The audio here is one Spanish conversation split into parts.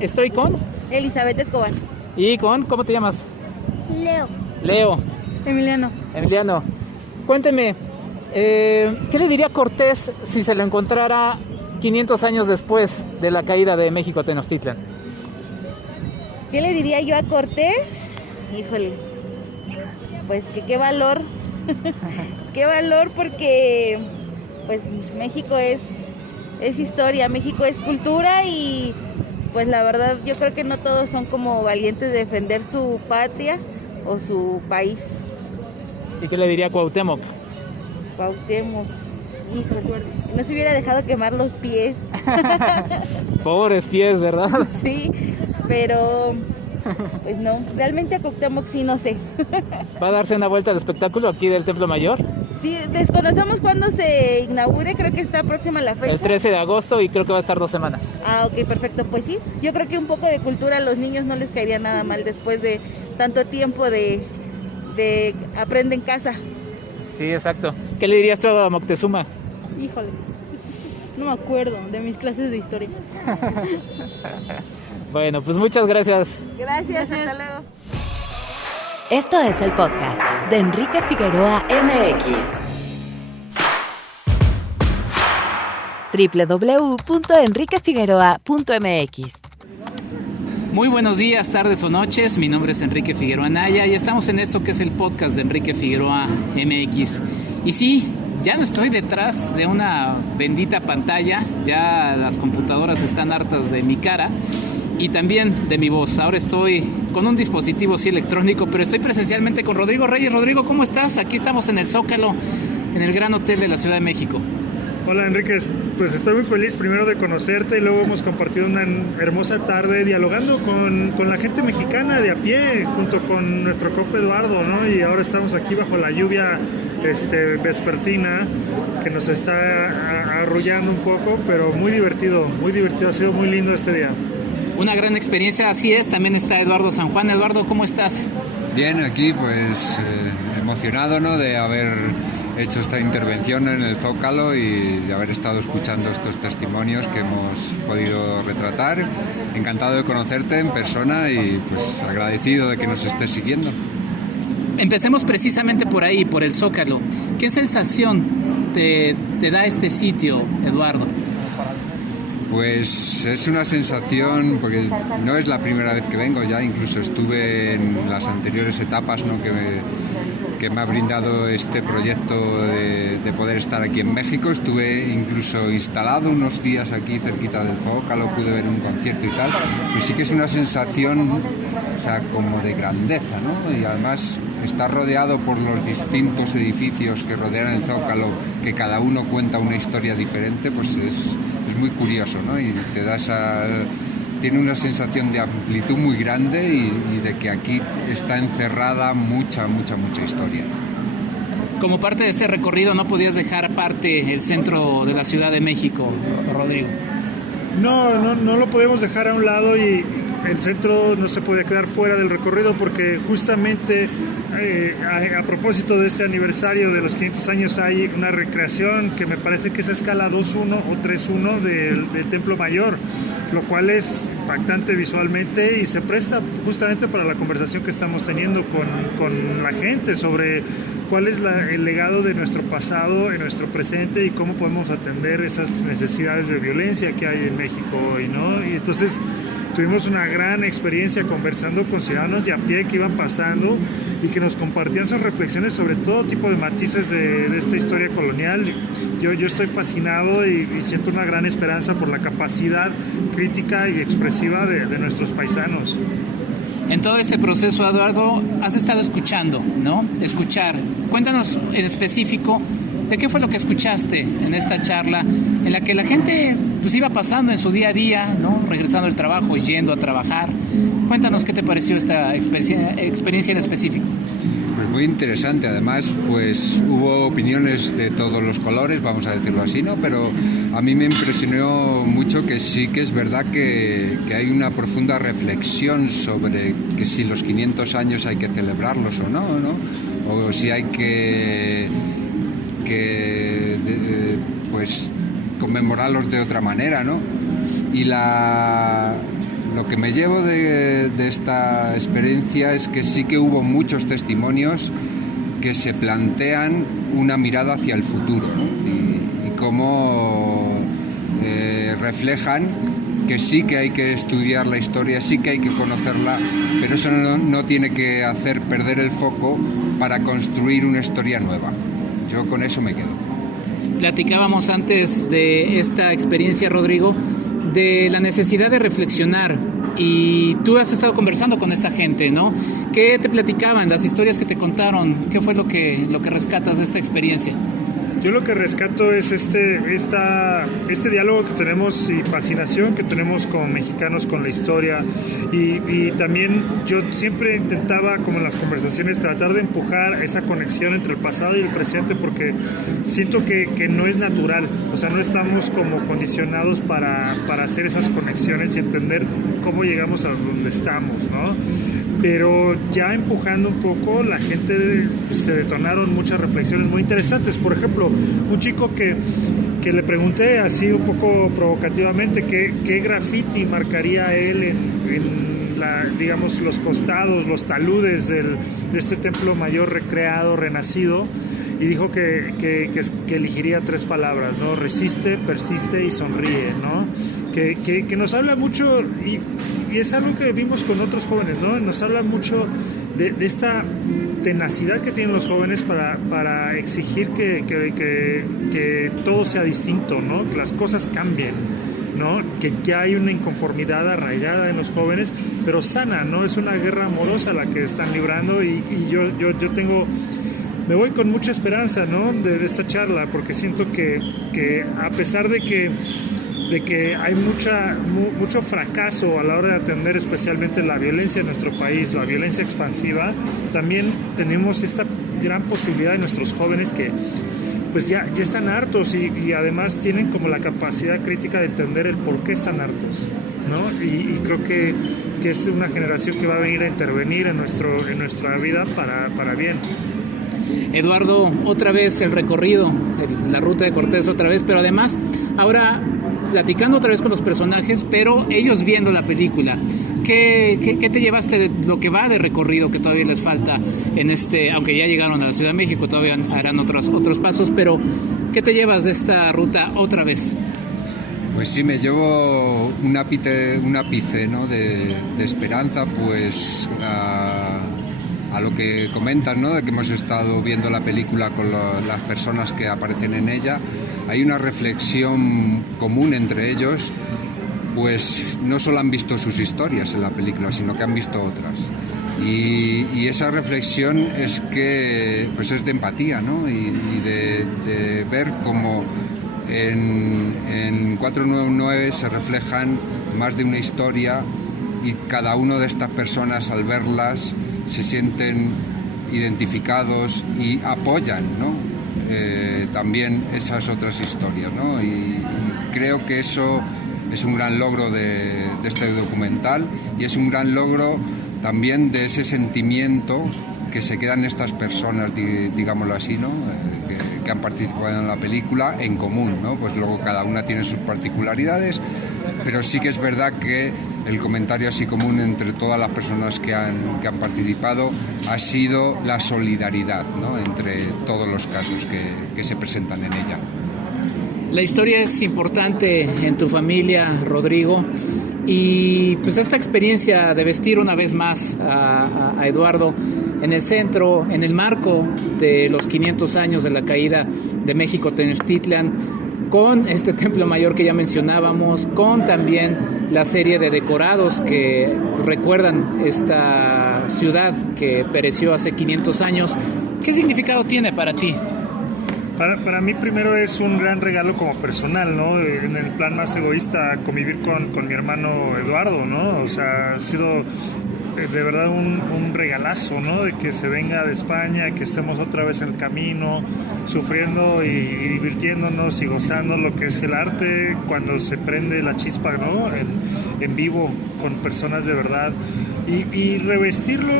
Estoy con Elizabeth Escobar. y con, ¿cómo te llamas? Leo. Emiliano. Cuénteme, ¿qué le diría Cortés si se lo encontrara 500 años después de la caída de México a Tenochtitlan? ¿Qué le diría yo a Cortés? Híjole, pues que qué valor, qué valor, porque pues México es historia, México es cultura, y pues la verdad yo creo que no todos son como valientes de defender su patria o su país. ¿Y qué le diría a Cuauhtémoc? Cuauhtémoc, híjole, no se hubiera dejado quemar los pies. Pobres pies, ¿verdad? Sí, pero pues no, realmente a Cuauhtémoc sí no sé. ¿Va a darse una vuelta al espectáculo aquí del Templo Mayor? Sí, desconocemos cuándo se inaugure, creo que está próxima la fecha. El 13 de agosto, y creo que va a estar 2 semanas. Ah, ok, perfecto, pues sí. Yo creo que un poco de cultura a los niños no les caería nada mal después de tanto tiempo de aprende en casa. Sí, exacto. ¿Qué le dirías tú a Moctezuma? Híjole, no me acuerdo de mis clases de historia. Bueno, pues muchas gracias. Gracias, hasta luego. Esto es el podcast de Enrique Figueroa MX. www.enriquefigueroa.mx. Muy buenos días, tardes o noches. Mi nombre es Enrique Figueroa Anaya y estamos en esto que es el podcast de Enrique Figueroa MX. Y sí, ya no estoy detrás de una bendita pantalla, ya las computadoras están hartas de mi cara y también de mi voz. Ahora estoy con un dispositivo sí electrónico, pero estoy presencialmente con Rodrigo Reyes. Rodrigo, ¿cómo estás? Aquí estamos en el Zócalo, en el Gran Hotel de la Ciudad de México. Hola Enrique, pues estoy muy feliz primero de conocerte, y luego hemos compartido una hermosa tarde dialogando con la gente mexicana de a pie, junto con nuestro compa Eduardo, ¿no? Y ahora estamos aquí bajo la lluvia vespertina que nos está arrullando un poco, pero muy divertido, ha sido muy lindo este día. Una gran experiencia, así es. También está Eduardo San Juan. Eduardo, ¿cómo estás? Bien, aquí pues emocionado, ¿no?, de haber hecho esta intervención en el Zócalo y de haber estado escuchando estos testimonios que hemos podido retratar. Encantado de conocerte en persona y pues agradecido de que nos estés siguiendo. Empecemos precisamente por ahí, por el Zócalo. ¿Qué sensación te da este sitio, Eduardo? Pues es una sensación, porque no es la primera vez que vengo, ya incluso estuve en las anteriores etapas, ¿no?, que me ha brindado este proyecto de poder estar aquí en México. Estuve incluso instalado unos días aquí cerquita del Zócalo, pude ver un concierto y tal, y sí que es una sensación, o sea, como de grandeza, ¿no? Y además estar rodeado por los distintos edificios que rodean el Zócalo, que cada uno cuenta una historia diferente, pues es muy curioso, ¿no? Y te da tiene una sensación de amplitud muy grande y de que aquí está encerrada mucha historia. Como parte de este recorrido, ¿no podías dejar aparte el centro de la Ciudad de México, Rodrigo? No lo podemos dejar a un lado, y el centro no se puede quedar fuera del recorrido, porque justamente a propósito de este aniversario de los 500 años hay una recreación que me parece que es a escala 2:1 o 3:1 del Templo Mayor, lo cual es impactante visualmente y se presta justamente para la conversación que estamos teniendo con la gente sobre cuál es el legado de nuestro pasado en nuestro presente y cómo podemos atender esas necesidades de violencia que hay en México hoy, ¿no? Y entonces tuvimos una gran experiencia conversando con ciudadanos de a pie que iban pasando y que nos compartían sus reflexiones sobre todo tipo de matices de esta historia colonial. Yo estoy fascinado y siento una gran esperanza por la capacidad crítica y expresiva de nuestros paisanos. En todo este proceso, Eduardo, has estado escuchando, ¿no? Cuéntanos en específico de qué fue lo que escuchaste en esta charla en la que la gente pues iba pasando en su día a día, ¿no? Regresando del trabajo, yendo a trabajar. Cuéntanos qué te pareció esta experiencia en específico. Pues muy interesante, además pues hubo opiniones de todos los colores, vamos a decirlo así, ¿no? Pero a mí me impresionó mucho que sí que es verdad que hay una profunda reflexión sobre que si los 500 años hay que celebrarlos o no, o si hay que pues conmemorarlos de otra manera, ¿no? Y lo que me llevo de esta experiencia es que sí que hubo muchos testimonios que se plantean una mirada hacia el futuro, ¿no? Y cómo reflejan que sí que hay que estudiar la historia, sí que hay que conocerla, pero eso no tiene que hacer perder el foco para construir una historia nueva. Yo con eso me quedo. Platicábamos antes de esta experiencia, Rodrigo, de la necesidad de reflexionar, y tú has estado conversando con esta gente, ¿no? ¿Qué te platicaban, las historias que te contaron? ¿Qué fue lo que rescatas de esta experiencia? Yo lo que rescato es este diálogo que tenemos y fascinación que tenemos como mexicanos con la historia, y también yo siempre intentaba, como en las conversaciones, tratar de empujar esa conexión entre el pasado y el presente, porque siento que no es natural, o sea, no estamos como condicionados para hacer esas conexiones y entender cómo llegamos a donde estamos, ¿no? Pero ya empujando un poco, la gente se detonaron muchas reflexiones muy interesantes. Por ejemplo, un chico que le pregunté así un poco provocativamente qué graffiti marcaría él en digamos, los costados, los taludes de este templo mayor recreado, renacido, y dijo que elegiría 3 palabras, ¿no? Resiste, persiste y sonríe, ¿no? Que nos habla mucho, y es algo que vimos con otros jóvenes, ¿no? Nos habla mucho de esta tenacidad que tienen los jóvenes para exigir que todo sea distinto, ¿no? Que las cosas cambien, ¿no? Que ya hay una inconformidad arraigada en los jóvenes, pero sana, ¿no? Es una guerra amorosa la que están librando, y yo tengo... Me voy con mucha esperanza, ¿no? de esta charla, porque siento que a pesar de que hay mucho fracaso a la hora de atender especialmente la violencia en nuestro país, la violencia expansiva, también tenemos esta gran posibilidad de nuestros jóvenes que pues ya están hartos, y además tienen como la capacidad crítica de entender el por qué están hartos, ¿no? Y creo que es una generación que va a venir a intervenir en nuestra vida para bien. Eduardo, otra vez el recorrido, la ruta de Cortés otra vez, pero además ahora platicando otra vez con los personajes, pero ellos viendo la película. ¿Qué te llevaste de lo que va de recorrido, que todavía les falta en aunque ya llegaron a la Ciudad de México, todavía harán otros pasos, pero qué te llevas de esta ruta otra vez? Pues sí, me llevo un ápice, ¿no? de esperanza, pues a lo que comentas, ¿no? De que hemos estado viendo la película con las personas que aparecen en ella. Hay una reflexión común entre ellos, pues no solo han visto sus historias en la película, sino que han visto otras. Y esa reflexión es que pues es de empatía, ¿no? Y de ver cómo en 499 se reflejan más de una historia, y cada una de estas personas, al verlas, se sienten identificados y apoyan, ¿no? También esas otras historias, ¿no? Y creo que eso es un gran logro de este documental, y es un gran logro también de ese sentimiento que se quedan estas personas, digámoslo así, ¿no? Que han participado en la película en común, ¿no? Pues luego cada una tiene sus particularidades, pero sí que es verdad que el comentario así común entre todas las personas que han participado ha sido la solidaridad, ¿no? Entre todos los casos que se presentan en ella. La historia es importante en tu familia, Rodrigo, y pues esta experiencia de vestir una vez más a Eduardo en el centro, en el marco de los 500 años de la caída de México Tenochtitlan, con este templo mayor que ya mencionábamos, con también la serie de decorados que recuerdan esta ciudad que pereció hace 500 años. ¿Qué significado tiene para ti? Para mí primero es un gran regalo como personal, ¿no? En el plan más egoísta, convivir con mi hermano Eduardo, ¿no? O sea, ha sido de verdad un regalazo, ¿no? De que se venga de España, que estemos otra vez en el camino, sufriendo y divirtiéndonos y gozando lo que es el arte cuando se prende la chispa, ¿no? En vivo, con personas de verdad. Y revestirlo,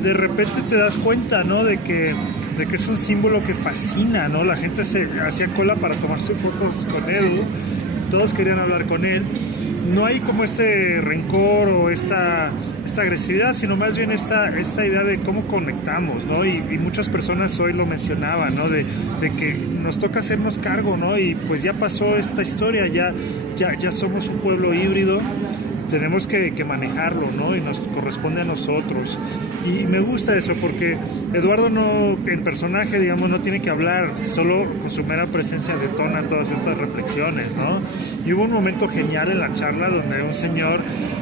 de repente te das cuenta, ¿no? De que es un símbolo que fascina, ¿no? La gente se hacía cola para tomarse fotos con él. todos querían hablar con él. No hay como este rencor o esta agresividad, sino más bien esta idea de cómo conectamos, ¿no? Y muchas personas hoy lo mencionaban, ¿no? De que nos toca hacernos cargo, ¿no? Y pues ya pasó esta historia, ya somos un pueblo híbrido, tenemos que manejarlo, ¿no? Y nos corresponde a nosotros. Y me gusta eso porque Eduardo en personaje, digamos, no tiene que hablar, solo con su mera presencia detona todas estas reflexiones, ¿no? Y hubo un momento genial en la charla donde un señor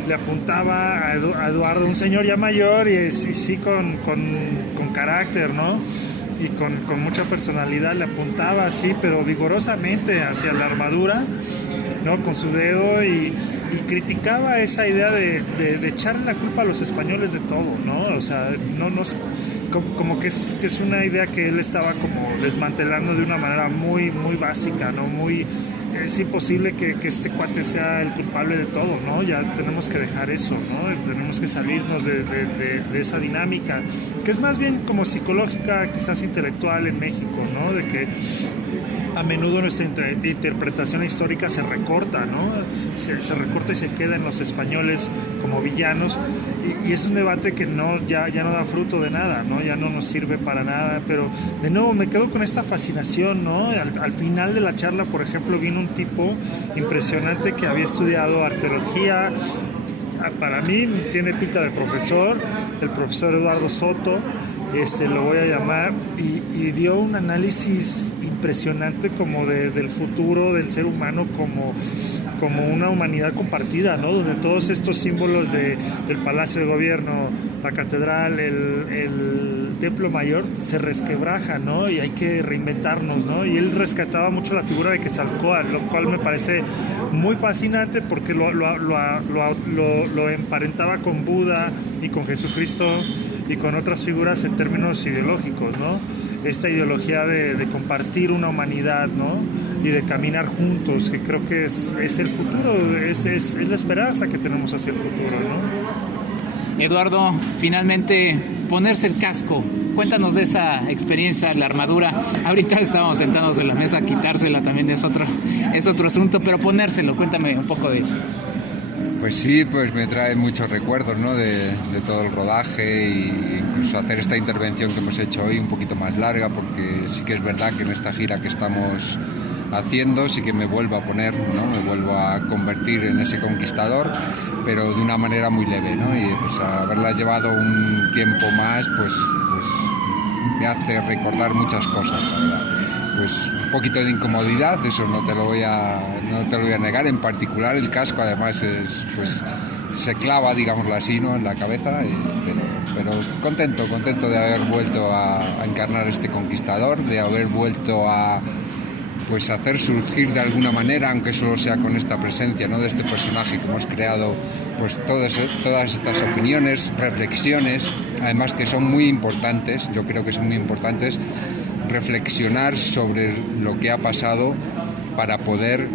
le apuntaba a Eduardo, un señor ya mayor y sí con carácter, ¿no? Y con mucha personalidad, le apuntaba así, pero vigorosamente hacia la armadura, ¿no? Con su dedo y criticaba esa idea de echarle la culpa a los españoles de todo, ¿no? O sea, como que es una idea que él estaba como desmantelando de una manera muy, muy básica, ¿no? Es imposible que este cuate sea el culpable de todo, ¿no? Ya tenemos que dejar eso, ¿no? Tenemos que salirnos de esa dinámica, que es más bien como psicológica, quizás intelectual en México, ¿no? De que a menudo nuestra interpretación histórica se recorta, ¿no? Se recorta y se queda en los españoles como villanos, y es un debate que ya no da fruto de nada, ¿no? Ya no nos sirve para nada, pero de nuevo me quedo con esta fascinación, ¿no? Al final de la charla, por ejemplo, vino un tipo impresionante que había estudiado arqueología. Para mí tiene pinta de profesor, el profesor Eduardo Soto, lo voy a llamar, y dio un análisis impresionante como del futuro del ser humano como una humanidad compartida, ¿no? Donde todos estos símbolos del Palacio de Gobierno, la Catedral, el Templo Mayor, se resquebrajan, ¿no? Y hay que reinventarnos, ¿no? Y él rescataba mucho la figura de Quetzalcóatl, lo cual me parece muy fascinante porque lo emparentaba con Buda y con Jesucristo y con otras figuras en términos ideológicos, ¿no? Esta ideología de compartir una humanidad, ¿no? Y de caminar juntos, que creo que es el futuro, es la esperanza que tenemos hacia el futuro, ¿no? Eduardo, finalmente ponerse el casco. Cuéntanos de esa experiencia, la armadura. Ahorita estábamos sentados en la mesa, quitársela también es otro asunto, pero ponérselo, cuéntame un poco de eso. Pues sí, pues me trae muchos recuerdos, ¿no? de todo el rodaje, e incluso hacer esta intervención que hemos hecho hoy un poquito más larga, porque sí que es verdad que en esta gira que estamos haciendo sí que me vuelvo a poner, ¿no? Me vuelvo a convertir en ese conquistador, pero de una manera muy leve, ¿no? Y pues haberla llevado un tiempo más, pues me hace recordar muchas cosas, la verdad. Pues un poquito de incomodidad, eso no te lo voy a negar. En particular el casco, además, se clava, digámoslo así, ¿no? En la cabeza, pero contento de haber vuelto a encarnar este conquistador, de haber vuelto a hacer surgir de alguna manera, aunque solo sea con esta presencia, ¿no? De este personaje que hemos creado, pues todas estas opiniones, reflexiones, además que son muy importantes. Yo creo que son muy importantes reflexionar sobre lo que ha pasado para poder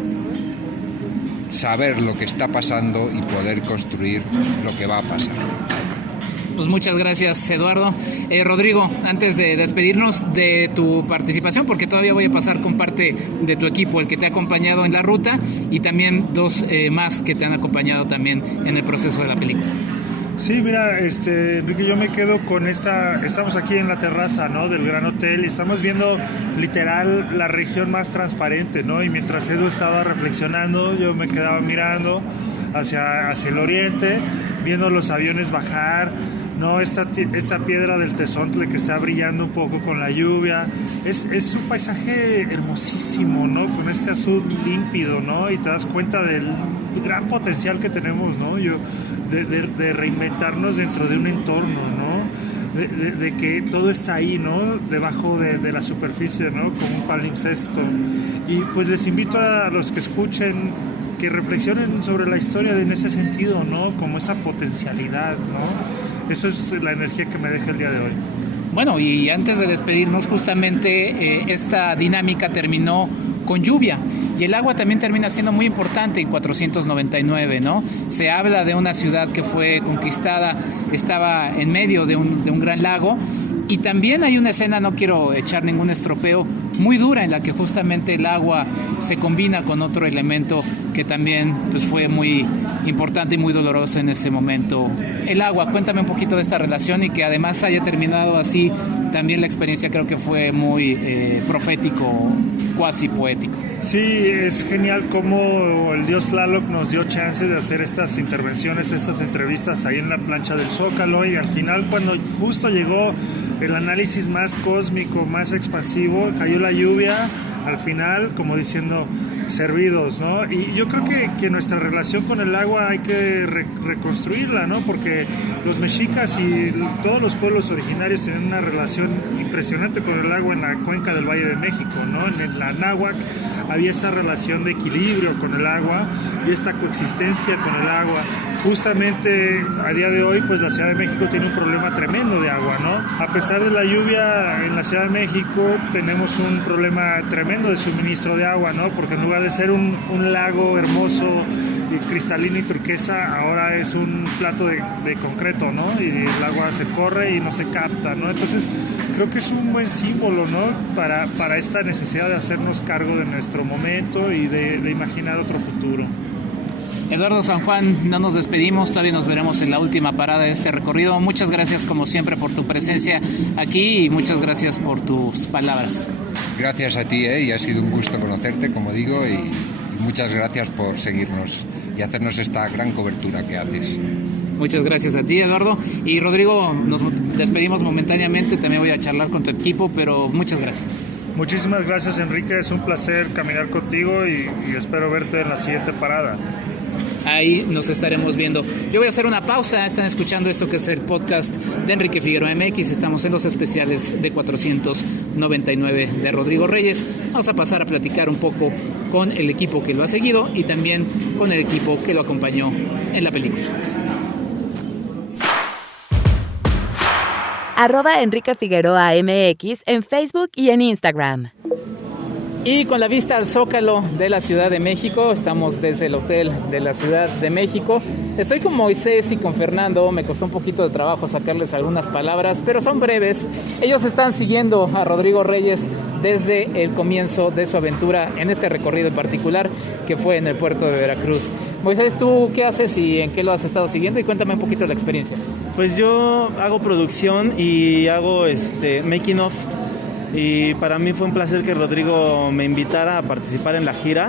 saber lo que está pasando y poder construir lo que va a pasar. Pues muchas gracias, Eduardo. Rodrigo, antes de despedirnos de tu participación, porque todavía voy a pasar con parte de tu equipo, el que te ha acompañado en la ruta, y también dos más que te han acompañado también en el proceso de la película. Sí, mira, Enrique, yo me quedo con estamos aquí en la terraza, ¿no? Del Gran Hotel, y estamos viendo literal la región más transparente, ¿no? Y mientras Edu estaba reflexionando, yo me quedaba mirando hacia el oriente, viendo los aviones bajar, ¿no? Esta piedra del Tezontle que está brillando un poco con la lluvia. Es un paisaje hermosísimo, ¿no? Con este azul límpido, ¿no? Y te das cuenta del gran potencial que tenemos, ¿no? De reinventarnos dentro de un entorno, ¿no? De que todo está ahí, ¿no? Debajo de la superficie, ¿no? Como un palimpsesto. Y pues les invito a los que escuchen que reflexionen sobre la historia en ese sentido, ¿no? Como esa potencialidad, ¿no? Eso es la energía que me deja el día de hoy. Bueno, y antes de despedirnos, justamente esta dinámica terminó con lluvia. Y el agua también termina siendo muy importante en 499, ¿no? Se habla de una ciudad que fue conquistada, estaba en medio de un gran lago. Y también hay una escena, no quiero echar ningún estropeo, muy dura en la que justamente el agua se combina con otro elemento que también pues, fue muy importante y muy doloroso en ese momento. El agua, cuéntame un poquito de esta relación y que además haya terminado así, también la experiencia creo que fue muy profético, cuasi poético. Sí, es genial cómo el dios Tlaloc nos dio chance de hacer estas intervenciones, estas entrevistas ahí en la plancha del Zócalo, y al final cuando justo llegó el análisis más cósmico, más expansivo, cayó la lluvia, al final como diciendo servidos, ¿no? Y yo creo que nuestra relación con el agua hay que reconstruirla, ¿no? Porque los mexicas y todos los pueblos originarios tienen una relación impresionante con el agua en la cuenca del Valle de México, ¿no? En la náhuatl había esa relación de equilibrio con el agua y esta coexistencia con el agua. Justamente a día de hoy, pues la Ciudad de México tiene un problema tremendo de agua, ¿no? A pesar de la lluvia, en la Ciudad de México tenemos un problema tremendo de suministro de agua, ¿no? Porque en lugar de ser un lago hermoso, cristalino y turquesa, ahora es un plato de concreto, ¿no? Y el agua se corre y no se capta, ¿no? Entonces creo que es un buen símbolo, ¿no? Para esta necesidad de hacernos cargo de nuestro momento y de imaginar otro futuro. Eduardo San Juan, no nos despedimos, todavía nos veremos en la última parada de este recorrido. Muchas gracias como siempre por tu presencia aquí y muchas gracias por tus palabras. Gracias a ti, y ha sido un gusto conocerte, como digo, y muchas gracias por seguirnos y hacernos esta gran cobertura que haces. Muchas gracias a ti, Eduardo. Y Rodrigo, nos despedimos momentáneamente, también voy a charlar con tu equipo, pero muchas gracias. Muchísimas gracias, Enrique, es un placer caminar contigo y espero verte en la siguiente parada. Ahí nos estaremos viendo. Yo voy a hacer una pausa. Están escuchando esto que es el podcast de Enrique Figueroa MX. Estamos en los especiales de 499 de Rodrigo Reyes. Vamos a pasar a platicar un poco con el equipo que lo ha seguido y también con el equipo que lo acompañó en la película. @Enrique Figueroa MX en Facebook y en Instagram. Y con la vista al Zócalo de la Ciudad de México, estamos desde el Hotel de la Ciudad de México. Estoy con Moisés y con Fernando, me costó un poquito de trabajo sacarles algunas palabras, pero son breves. Ellos están siguiendo a Rodrigo Reyes desde el comienzo de su aventura en este recorrido en particular, que fue en el puerto de Veracruz. Moisés, ¿tú qué haces y en qué lo has estado siguiendo? Y cuéntame un poquito de la experiencia. Pues yo hago producción y hago making of. Y para mí fue un placer que Rodrigo me invitara a participar en la gira.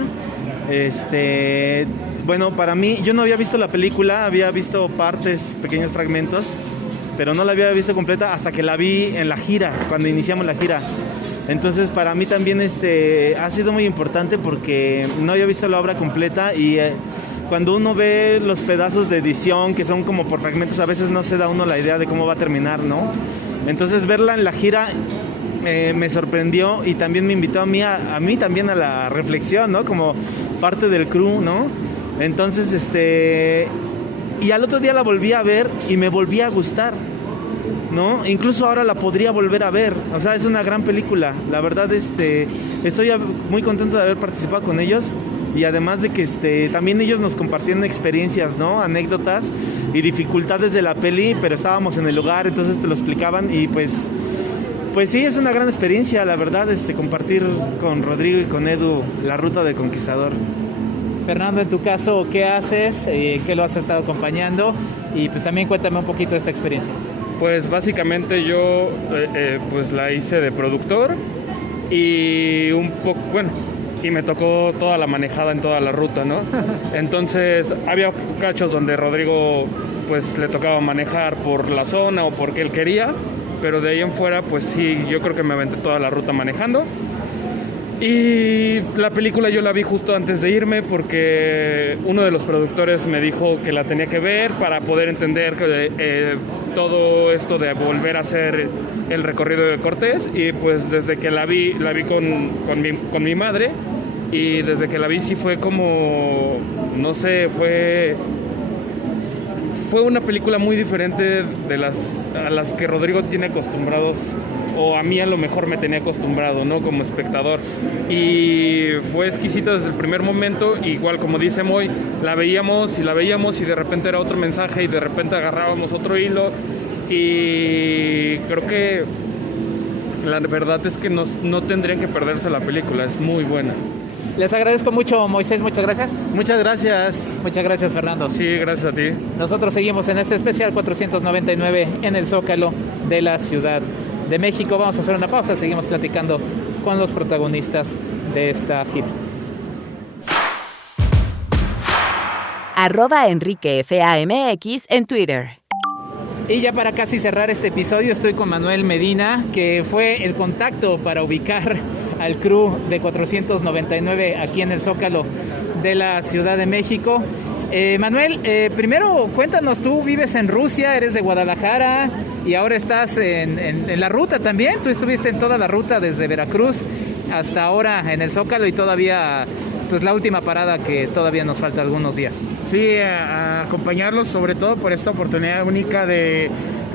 Bueno, para mí, yo no había visto la película, había visto partes, pequeños fragmentos, pero no la había visto completa hasta que la vi en la gira, cuando iniciamos la gira. Entonces para mí también ha sido muy importante porque no había visto la obra completa y cuando uno ve los pedazos de edición que son como por fragmentos, a veces no se da uno la idea de cómo va a terminar, ¿no? Entonces verla en la gira me sorprendió y también me invitó a mí también a la reflexión, ¿no? Como parte del crew, ¿no? Entonces, y al otro día la volví a ver y me volví a gustar, ¿no? Incluso ahora la podría volver a ver. O sea, es una gran película. La verdad, estoy muy contento de haber participado con ellos y además de que también ellos nos compartieron experiencias, ¿no? Anécdotas y dificultades de la peli, pero estábamos en el lugar, entonces te lo explicaban y pues sí, es una gran experiencia, la verdad, compartir con Rodrigo y con Edu la ruta del Conquistador. Fernando, en tu caso, ¿qué haces? ¿Qué lo has estado acompañando? Y pues también cuéntame un poquito de esta experiencia. Pues básicamente yo pues la hice de productor y un poco, bueno, y me tocó toda la manejada en toda la ruta, ¿no? Entonces había cachos donde Rodrigo pues le tocaba manejar por la zona o porque él quería, pero de ahí en fuera pues sí, yo creo que me aventé toda la ruta manejando. Y la película yo la vi justo antes de irme porque uno de los productores me dijo que la tenía que ver para poder entender todo esto de volver a hacer el recorrido de Cortés. Y pues desde que la vi con mi madre, y desde que la vi sí fue como, no sé, fue una película muy diferente a las que Rodrigo tiene acostumbrados o a mí a lo mejor me tenía acostumbrado, ¿no? Como espectador. Y fue exquisito desde el primer momento, igual como dice Moy, la veíamos y de repente era otro mensaje y de repente agarrábamos otro hilo, y creo que la verdad es que no tendrían que perderse la película, es muy buena. Les agradezco mucho, Moisés, muchas gracias. Muchas gracias. Muchas gracias, Fernando. Sí, gracias a ti. Nosotros seguimos en este especial 499 en el Zócalo de la Ciudad de México. Vamos a hacer una pausa, seguimos platicando con los protagonistas de esta gira. @EnriqueFAMX en Twitter. Y ya para casi cerrar este episodio estoy con Manuel Medina, que fue el contacto para ubicar al crew de 499 aquí en el Zócalo de la Ciudad de México. Manuel, primero cuéntanos, tú vives en Rusia, eres de Guadalajara y ahora estás en la ruta también. Tú estuviste en toda la ruta desde Veracruz hasta ahora en el Zócalo y todavía, pues la última parada que todavía nos falta algunos días. Sí, a acompañarlos sobre todo por esta oportunidad única de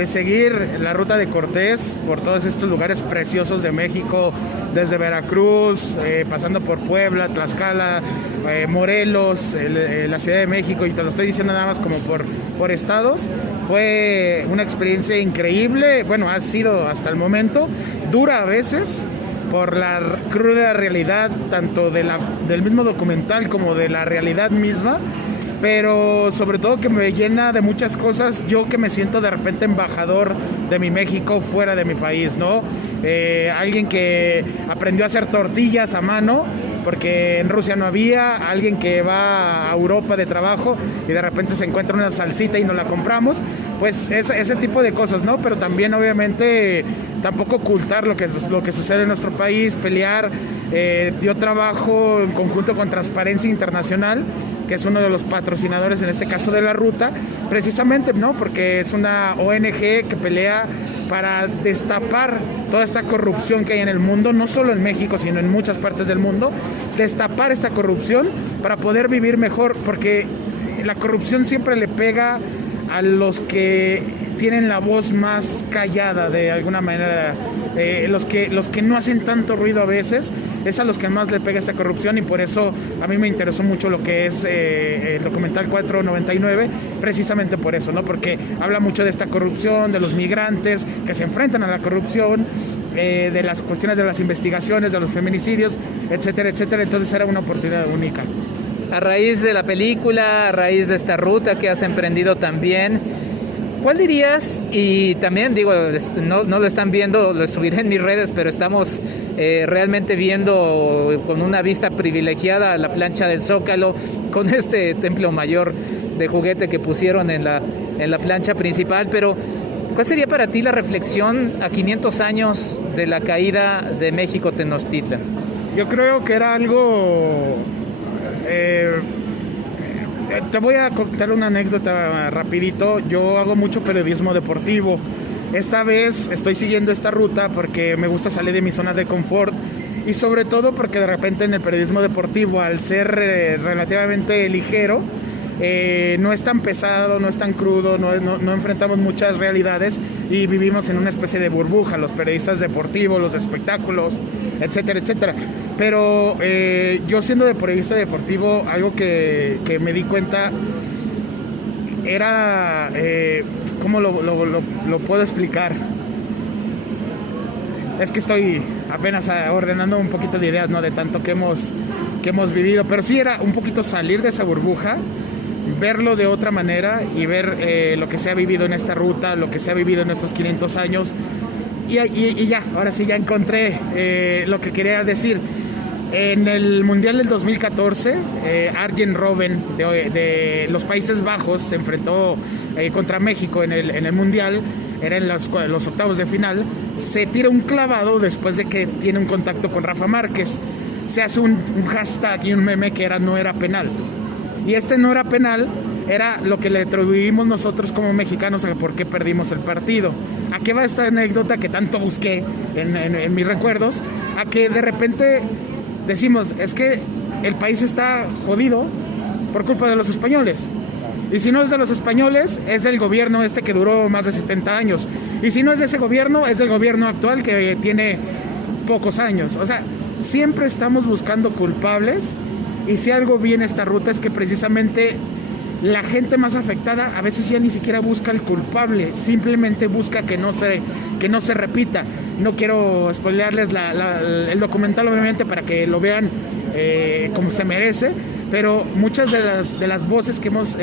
seguir la ruta de Cortés por todos estos lugares preciosos de México, desde Veracruz, pasando por Puebla, Tlaxcala, Morelos, la Ciudad de México, y te lo estoy diciendo nada más como por estados. Fue una experiencia increíble, bueno, ha sido hasta el momento, dura a veces, por la cruda realidad tanto del mismo documental como de la realidad misma, pero sobre todo que me llena de muchas cosas, yo que me siento de repente embajador de mi México fuera de mi país, ¿no? Alguien que aprendió a hacer tortillas a mano, porque en Rusia no había, alguien que va a Europa de trabajo y de repente se encuentra una salsita y no la compramos, pues ese tipo de cosas, ¿no? Pero también obviamente tampoco ocultar lo que sucede en nuestro país, pelear. Yo trabajo en conjunto con Transparencia Internacional, que es uno de los patrocinadores en este caso de la ruta, precisamente, ¿no? Porque es una ONG que pelea para destapar toda esta corrupción que hay en el mundo, no solo en México, sino en muchas partes del mundo, destapar esta corrupción para poder vivir mejor, porque la corrupción siempre le pega a los que tienen la voz más callada de alguna manera, los que no hacen tanto ruido a veces, es a los que más le pega esta corrupción, y por eso a mí me interesó mucho lo que es el documental 499, precisamente por eso, ¿no? Porque habla mucho de esta corrupción, de los migrantes que se enfrentan a la corrupción, de las cuestiones de las investigaciones, de los feminicidios, etcétera, etcétera. Entonces era una oportunidad única. A raíz de la película, a raíz de esta ruta que has emprendido también, ¿cuál dirías? Y también digo, no lo están viendo, lo subiré en mis redes, pero estamos realmente viendo con una vista privilegiada la plancha del Zócalo, con este templo mayor de juguete que pusieron en la plancha principal. Pero ¿cuál sería para ti la reflexión a 500 años de la caída de México Tenochtitlan? Yo creo que era algo... te voy a contar una anécdota rapidito. Yo hago mucho periodismo deportivo. Esta vez estoy siguiendo esta ruta porque me gusta salir de mi zona de confort, y sobre todo porque de repente en el periodismo deportivo, al ser relativamente ligero, no es tan pesado, no es tan crudo, no enfrentamos muchas realidades y vivimos en una especie de burbuja, los periodistas deportivos, los espectáculos, etcétera, etcétera. Pero yo, siendo de periodista deportivo, algo que me di cuenta era, ¿cómo lo puedo explicar? Es que estoy apenas ordenando un poquito de ideas, ¿no? De tanto que hemos vivido, pero sí era un poquito salir de esa burbuja, verlo de otra manera y ver lo que se ha vivido en esta ruta, lo que se ha vivido en estos 500 años. Y ya, ahora sí ya encontré lo que quería decir. En el Mundial del 2014, Arjen Robben de los Países Bajos se enfrentó contra México en el Mundial, era en los octavos de final. Se tira un clavado después de que tiene un contacto con Rafa Márquez. Se hace un hashtag y un meme que no era penal. Y este no era penal era lo que le atribuimos nosotros como mexicanos a por qué perdimos el partido. ¿A qué va esta anécdota que tanto busqué en mis recuerdos? A que de repente decimos, es que el país está jodido por culpa de los españoles. Y si no es de los españoles, es del gobierno que duró más de 70 años. Y si no es de ese gobierno, es del gobierno actual que tiene pocos años. O sea, siempre estamos buscando culpables. Y si algo viene esta ruta es que precisamente la gente más afectada a veces ya ni siquiera busca el culpable, simplemente busca que no se repita. No quiero spoilearles el documental, obviamente, para que lo vean como se merece, pero muchas de las voces que hemos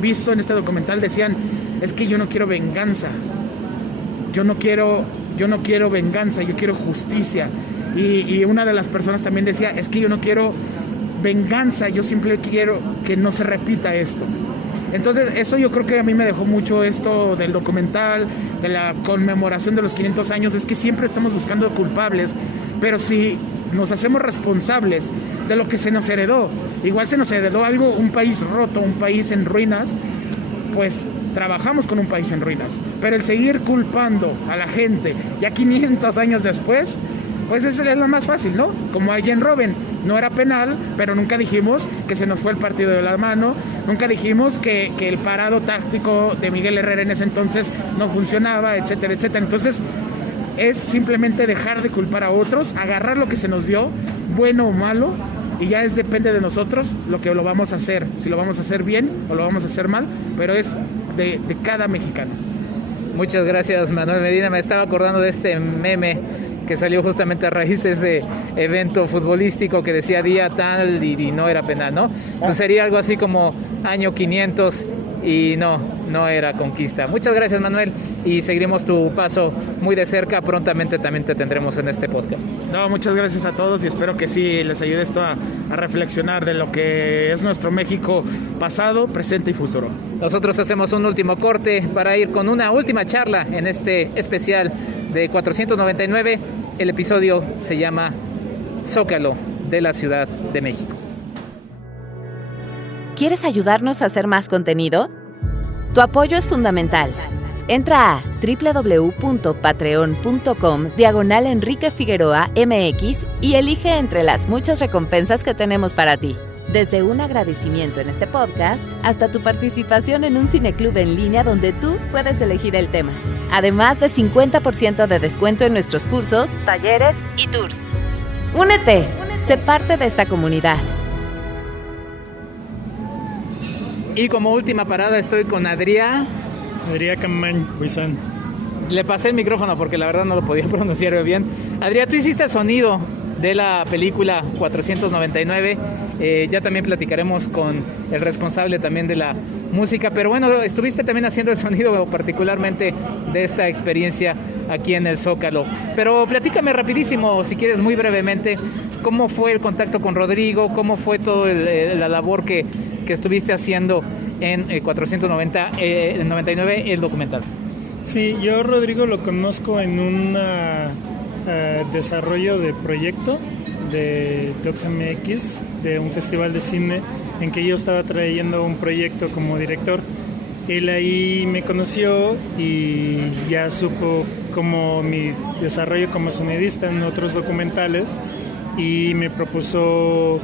visto en este documental decían, es que yo no quiero venganza, yo no quiero venganza, yo quiero justicia. Y una de las personas también decía, es que yo no quiero venganza, yo simplemente quiero que no se repita esto. Entonces eso yo creo que a mí me dejó mucho esto del documental, de la conmemoración de los 500 años, es que siempre estamos buscando culpables, pero si nos hacemos responsables de lo que se nos heredó, igual se nos heredó algo, un país roto, un país en ruinas, pues trabajamos con un país en ruinas, pero el seguir culpando a la gente ya 500 años después, pues es lo más fácil, ¿no? Como Arjen Robben, no era penal, pero nunca dijimos que se nos fue el partido de la mano, nunca dijimos que el parado táctico de Miguel Herrera en ese entonces no funcionaba, etcétera, etcétera. Entonces, es simplemente dejar de culpar a otros, agarrar lo que se nos dio, bueno o malo, y ya depende de nosotros lo que lo vamos a hacer, si lo vamos a hacer bien o lo vamos a hacer mal, pero es de cada mexicano. Muchas gracias, Manuel Medina. Me estaba acordando de este meme que salió justamente a raíz de ese evento futbolístico que decía día tal y no era penal, ¿no? Pues sería algo así como año 500 y no era conquista. Muchas gracias, Manuel, y seguiremos tu paso muy de cerca. Prontamente también te tendremos en este podcast. No, muchas gracias a todos y espero que sí les ayude esto a reflexionar de lo que es nuestro México pasado, presente y futuro. Nosotros hacemos un último corte para ir con una última charla en este especial de 499. El episodio se llama Zócalo de la Ciudad de México. ¿Quieres ayudarnos a hacer más contenido? Tu apoyo es fundamental. Entra a www.patreon.com/Enrique Figueroa MX y elige entre las muchas recompensas que tenemos para ti. Desde un agradecimiento en este podcast hasta tu participación en un cineclub en línea donde tú puedes elegir el tema. Además de 50% de descuento en nuestros cursos, talleres y tours. ¡Únete! Sé parte de esta comunidad. Y como última parada estoy con Adrià Camañ Huizán. Le pasé el micrófono porque la verdad no lo podía pronunciar bien. Adrià, tú hiciste el sonido de la película 499. Ya también platicaremos con el responsable también de la música, pero bueno, estuviste también haciendo el sonido particularmente de esta experiencia aquí en el Zócalo. Pero platícame rapidísimo, si quieres muy brevemente, cómo fue el contacto con Rodrigo, cómo fue toda la labor que estuviste haciendo en 499, el documental. Sí, yo Rodrigo lo conozco en un desarrollo de proyecto de ToxMX, de un festival de cine en que yo estaba trayendo un proyecto como director. Él ahí me conoció y ya supo como mi desarrollo como sonidista en otros documentales y me propuso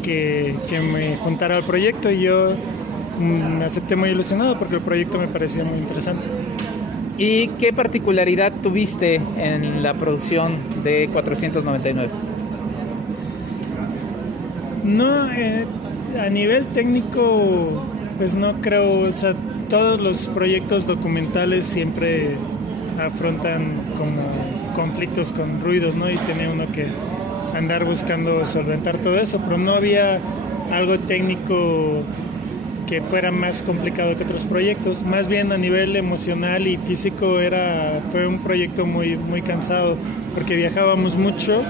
que me juntara al proyecto y yo me acepté muy ilusionado porque el proyecto me parecía muy interesante. ¿Y qué particularidad tuviste en la producción de 499? No, a nivel técnico, pues no creo, o sea, todos los proyectos documentales siempre afrontan como conflictos con ruidos, ¿no? Y tiene uno que andar buscando solventar todo eso, pero no había algo técnico que fuera más complicado que otros proyectos. Más bien a nivel emocional y físico fue un proyecto muy, muy cansado porque viajábamos mucho.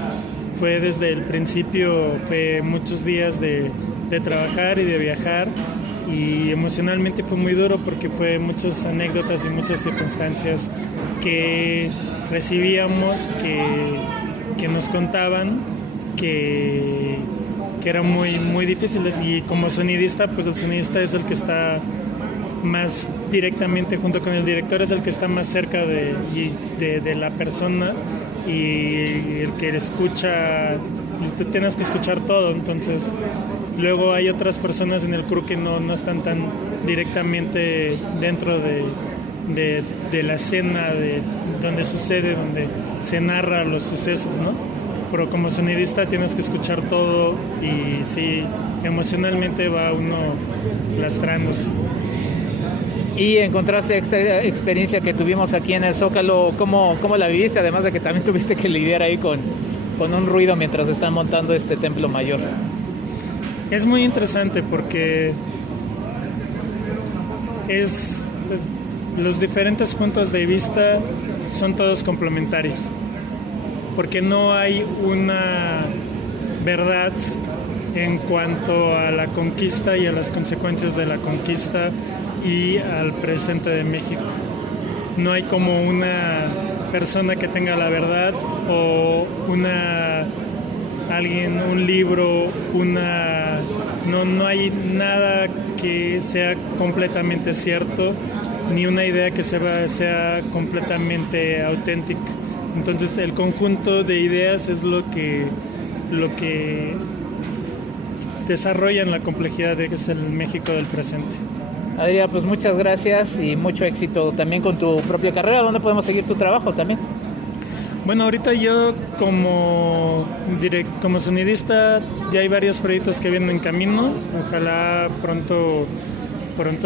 Fue desde el principio, fue muchos días de trabajar y de viajar y emocionalmente fue muy duro porque fue muchas anécdotas y muchas circunstancias que recibíamos, que nos contaban, que eran muy, muy difíciles y como sonidista, pues el sonidista es el que está más directamente junto con el director, es el que está más cerca de la persona y el que escucha, tú tienes que escuchar todo, entonces Luego hay otras personas en el crew que no están tan directamente dentro de la escena, de donde sucede, donde se narra los sucesos, ¿no? Pero como sonidista tienes que escuchar todo y sí, emocionalmente va uno lastrándose. Y encontraste esta experiencia que tuvimos aquí en el Zócalo, ¿cómo la viviste? Además de que también tuviste que lidiar ahí con un ruido mientras están montando este templo mayor. Es muy interesante porque los diferentes puntos de vista son todos complementarios, porque no hay una verdad en cuanto a la conquista y a las consecuencias de la conquista y al presente de México. No hay como una persona que tenga la verdad o un libro, no hay nada que sea completamente cierto, ni una idea que sea completamente auténtica. Entonces el conjunto de ideas es lo que desarrollan la complejidad de que es el México del presente. Adrián, pues muchas gracias y mucho éxito también con tu propia carrera. ¿Dónde podemos seguir tu trabajo también? Bueno, ahorita yo como sonidista ya hay varios proyectos que vienen en camino. Ojalá pronto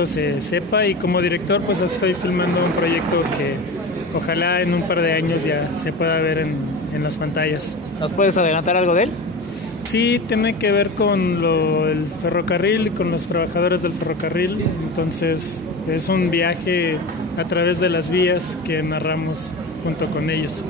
se sepa, y como director pues estoy filmando un proyecto que ojalá en un par de años ya se pueda ver en las pantallas. ¿Nos puedes adelantar algo de él? Sí, tiene que ver con el ferrocarril y con los trabajadores del ferrocarril. Entonces es un viaje a través de las vías que narramos junto con ellos.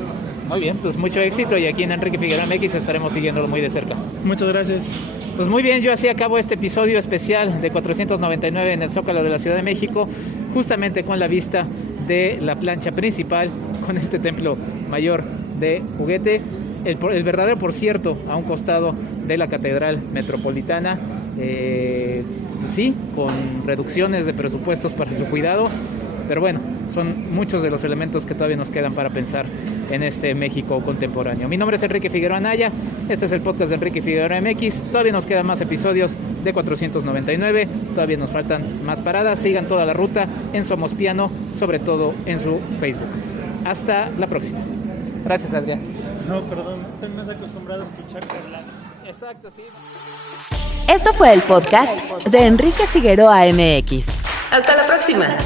Muy bien, pues mucho éxito, y aquí en Enrique Figueroa MX estaremos siguiéndolo muy de cerca. Muchas gracias. Pues muy bien, yo así acabo este episodio especial de 499 en el Zócalo de la Ciudad de México, justamente con la vista de la plancha principal, con este templo mayor de juguete, el verdadero, por cierto, a un costado de la Catedral Metropolitana, sí, con reducciones de presupuestos para su cuidado, pero bueno, son muchos de los elementos que todavía nos quedan para pensar en este México contemporáneo. Mi nombre es Enrique Figueroa Anaya, este es el podcast de Enrique Figueroa MX, todavía nos quedan más episodios de 499, todavía nos faltan más paradas, sigan toda la ruta en Somos Piano, sobre todo en su Facebook. Hasta la próxima. Gracias, Adrián. No, perdón, estoy más acostumbrado a escucharte hablar. Exacto, sí. Esto fue el podcast de Enrique Figueroa MX. Hasta la próxima.